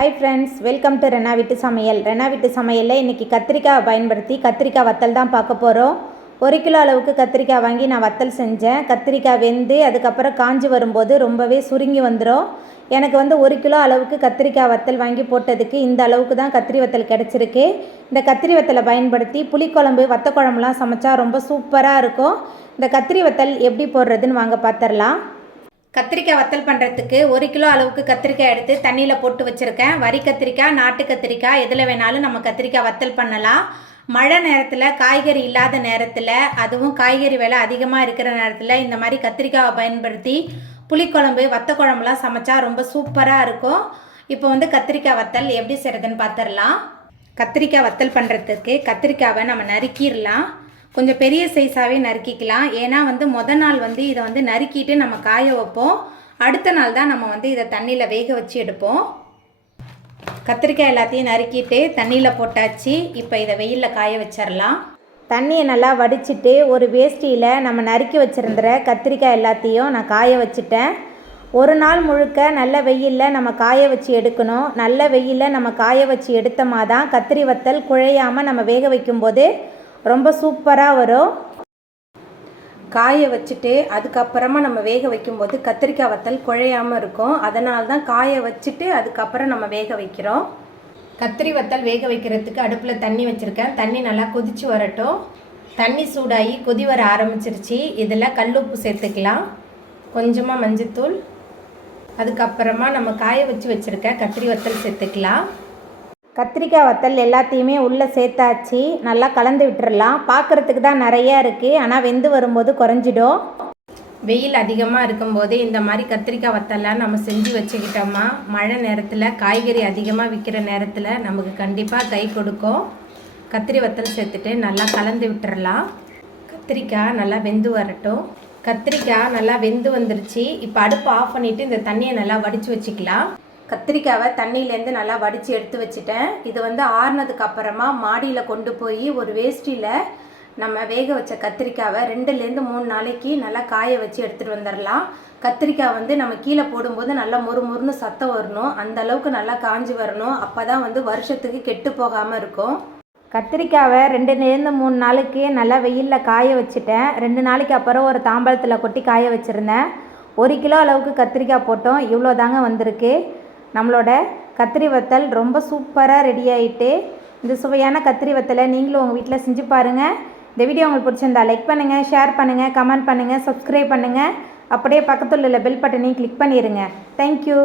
Hi friends welcome to Rena வீட்டு சமையல் ரெனா வீட்டு சமையலில் இன்றைக்கி கத்திரிக்காய் பயன்படுத்தி கத்திரிக்காய் வத்தல் தான் பார்க்க போகிறோம் ஒரு கிலோ அளவுக்கு கத்திரிக்காய் வாங்கி நான் வத்தல் செஞ்சேன். கத்திரிக்காய் வெந்து அதுக்கப்புறம் காஞ்சி வரும்போது ரொம்பவே சுருங்கி வந்துடும் எனக்கு வந்து ஒரு கிலோ அளவுக்கு கத்திரிக்காய் வத்தல் வாங்கி போட்டதுக்கு இந்த அளவுக்கு தான் கத்திரி வத்தல் கிடச்சிருக்கு. இந்த கத்திரி வத்தலை பயன்படுத்தி புளிக்குழம்பு வத்த குழம்புலாம் சமைச்சா ரொம்ப சூப்பராக இருக்கும். இந்த கத்திரி வத்தல் எப்படி போடுறதுன்னு வாங்க பார்த்துடலாம் கத்திரிக்காய் வத்தல் பண்ணுறதுக்கு ஒரு கிலோ அளவுக்கு கத்திரிக்காய் எடுத்து தண்ணியில் போட்டு வச்சுருக்கேன். வரி கத்திரிக்காய் நாட்டு கத்திரிக்காய் எதில் வேணாலும் நம்ம கத்திரிக்காய் வத்தல் பண்ணலாம். மழை நேரத்தில் காய்கறி இல்லாத நேரத்தில் அதுவும் காய்கறி விலை அதிகமாக இருக்கிற நேரத்தில் இந்த மாதிரி கத்திரிக்காவை பயன்படுத்தி புளிக்குழம்பு வத்த குழம்புலாம் சமைச்சா ரொம்ப சூப்பராக இருக்கும். இப்போ வந்து கத்திரிக்காய் வத்தல் எப்படி செய்கிறதுன்னு பார்த்துடலாம் கத்திரிக்காய் வத்தல் பண்ணுறதுக்கு கத்திரிக்காவை நம்ம நறுக்கிடலாம். கொஞ்சம் பெரிய சைஸாகவே நறுக்கிக்கலாம். ஏன்னா வந்து மொத நாள் வந்து இதை வந்து நறுக்கிட்டு நம்ம காய வைப்போம். அடுத்த நாள் தான் நம்ம வந்து இதை தண்ணியில் வேக வச்சு எடுப்போம். கத்திரிக்காய் எல்லாத்தையும் நறுக்கிட்டு தண்ணியில் போட்டாச்சு. இப்போ இதை வெயிலில் காய வச்சிடலாம் தண்ணியை நல்லா வடிச்சிட்டு ஒரு வேஷ்டியில் நம்ம நறுக்கி வச்சுருந்துற கத்திரிக்காய் எல்லாத்தையும் நான் காய வச்சுட்டேன். ஒரு நாள் முழுக்க நல்ல வெயிலில் நம்ம காய வச்சு எடுக்கணும். நல்ல வெயிலில் நம்ம காய வச்சு எடுத்தோமா தான் கத்திரி வத்தல் குழையாமல் நம்ம வேக வைக்கும்போது ரொம்ப சூப்பராக வரும். காய வச்சுட்டு அதுக்கப்புறமா நம்ம வேக வைக்கும்போது கத்திரிக்காய் வத்தல் குழையாமல் இருக்கும். அதனால தான் காய வச்சுட்டு அதுக்கப்புறம் நம்ம வேக வைக்கிறோம். கத்திரி வத்தல் வேக வைக்கிறதுக்கு அடுப்பில் தண்ணி வச்சுருக்கேன். தண்ணி நல்லா கொதிச்சு வரட்டும். தண்ணி சூடாகி கொதி வர ஆரம்பிச்சிருச்சு. இதில் கல்லுப்பு சேர்த்துக்கலாம். கொஞ்சமாக மஞ்சத்தூள். அதுக்கப்புறமா நம்ம காய வச்சு வச்சுருக்க கத்திரி வத்தல் சேர்த்துக்கலாம். கத்திரிக்காய் வத்தல் எல்லாத்தையுமே உள்ளே சேர்த்தாச்சு. நல்லா கலந்து விட்டுறலாம். பார்க்குறதுக்கு தான் நிறையா இருக்குது ஆனால் வெந்து வரும்போது குறைஞ்சிடும். வெயில் அதிகமாக இருக்கும்போது இந்த மாதிரி கத்திரிக்காய் வத்தல்லாம் நம்ம செஞ்சு வச்சுக்கிட்டோமா மழை நேரத்தில் காய்கறி அதிகமாக விற்கிற நேரத்தில் நமக்கு கண்டிப்பாக கை கொடுக்கும். கத்திரி வத்தல் சேர்த்துட்டு நல்லா கலந்து விட்டுறலாம். கத்திரிக்காய் நல்லா வெந்து வரட்டும். கத்திரிக்காய் நல்லா வெந்து வந்துருச்சு. இப்போ அடுப்பு ஆஃப் பண்ணிவிட்டு இந்த தண்ணியை நல்லா வடித்து வச்சுக்கலாம். கத்திரிக்காவை தண்ணியிலேருந்து நல்லா வடித்து எடுத்து வச்சுட்டேன். இது வந்து ஆறுனதுக்கு அப்புறமா மாடியில் கொண்டு போய் ஒரு வேஷ்டியில் நம்ம வேக வச்ச கத்திரிக்காவை ரெண்டுலேருந்து மூணு நாளைக்கு நல்லா காய வச்சு எடுத்துகிட்டு வந்துடலாம். கத்திரிக்காய் வந்து நம்ம கீழே போடும்போது நல்லா மொறு மொறுன்னு சத்தம் வரணும். அந்த அளவுக்கு நல்லா காஞ்சி வரணும். அப்போ தான் வந்து வருஷத்துக்கு கெட்டு போகாமல் இருக்கும். கத்திரிக்காவை ரெண்டுலேருந்து மூணு நாளைக்கு நல்லா வெயிலில் காய வச்சுட்டேன். ரெண்டு நாளைக்கு அப்புறம் ஒரு தாம்பழத்தில் கொட்டி காய வச்சுருந்தேன். ஒரு கிலோ அளவுக்கு கத்திரிக்காய் போட்டோம். இவ்வளோ தாங்க வந்திருக்கு. நம்மளோட கத்திரி வத்தல் ரொம்ப சூப்பராக ரெடி ஆகிட்டு இந்த சுவையான கத்திரி வத்தலை நீங்களும் உங்கள் வீட்டில் செஞ்சு பாருங்கள் இந்த வீடியோ உங்களுக்கு பிடிச்சிருந்தா லைக் பண்ணுங்கள் ஷேர் பண்ணுங்கள் கமெண்ட் பண்ணுங்கள் சப்ஸ்கிரைப் பண்ணுங்கள் அப்படியே பக்கத்தில் உள்ள பெல் பட்டனையும் கிளிக் பண்ணிடுங்க தேங்க்யூ